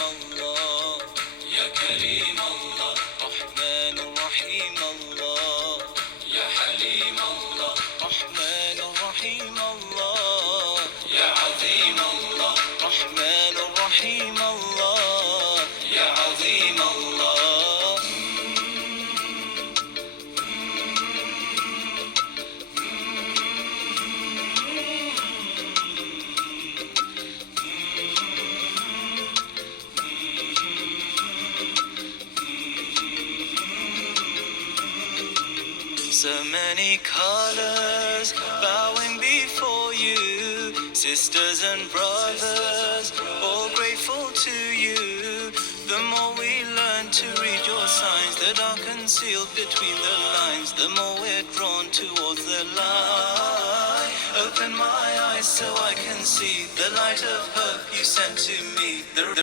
الله يا كريم الله، رحمن رحيم الله يا حليم الله، رحمن رحيم الله يا عظيم الله، رحمن رحيم الله يا عظيم الله. So many colors bowing before you, sisters and brothers, all grateful to you. The more we learn to read your signs that are concealed between the lines, the more we're drawn towards the light. Open my eyes so I can see the light of hope you sent to me.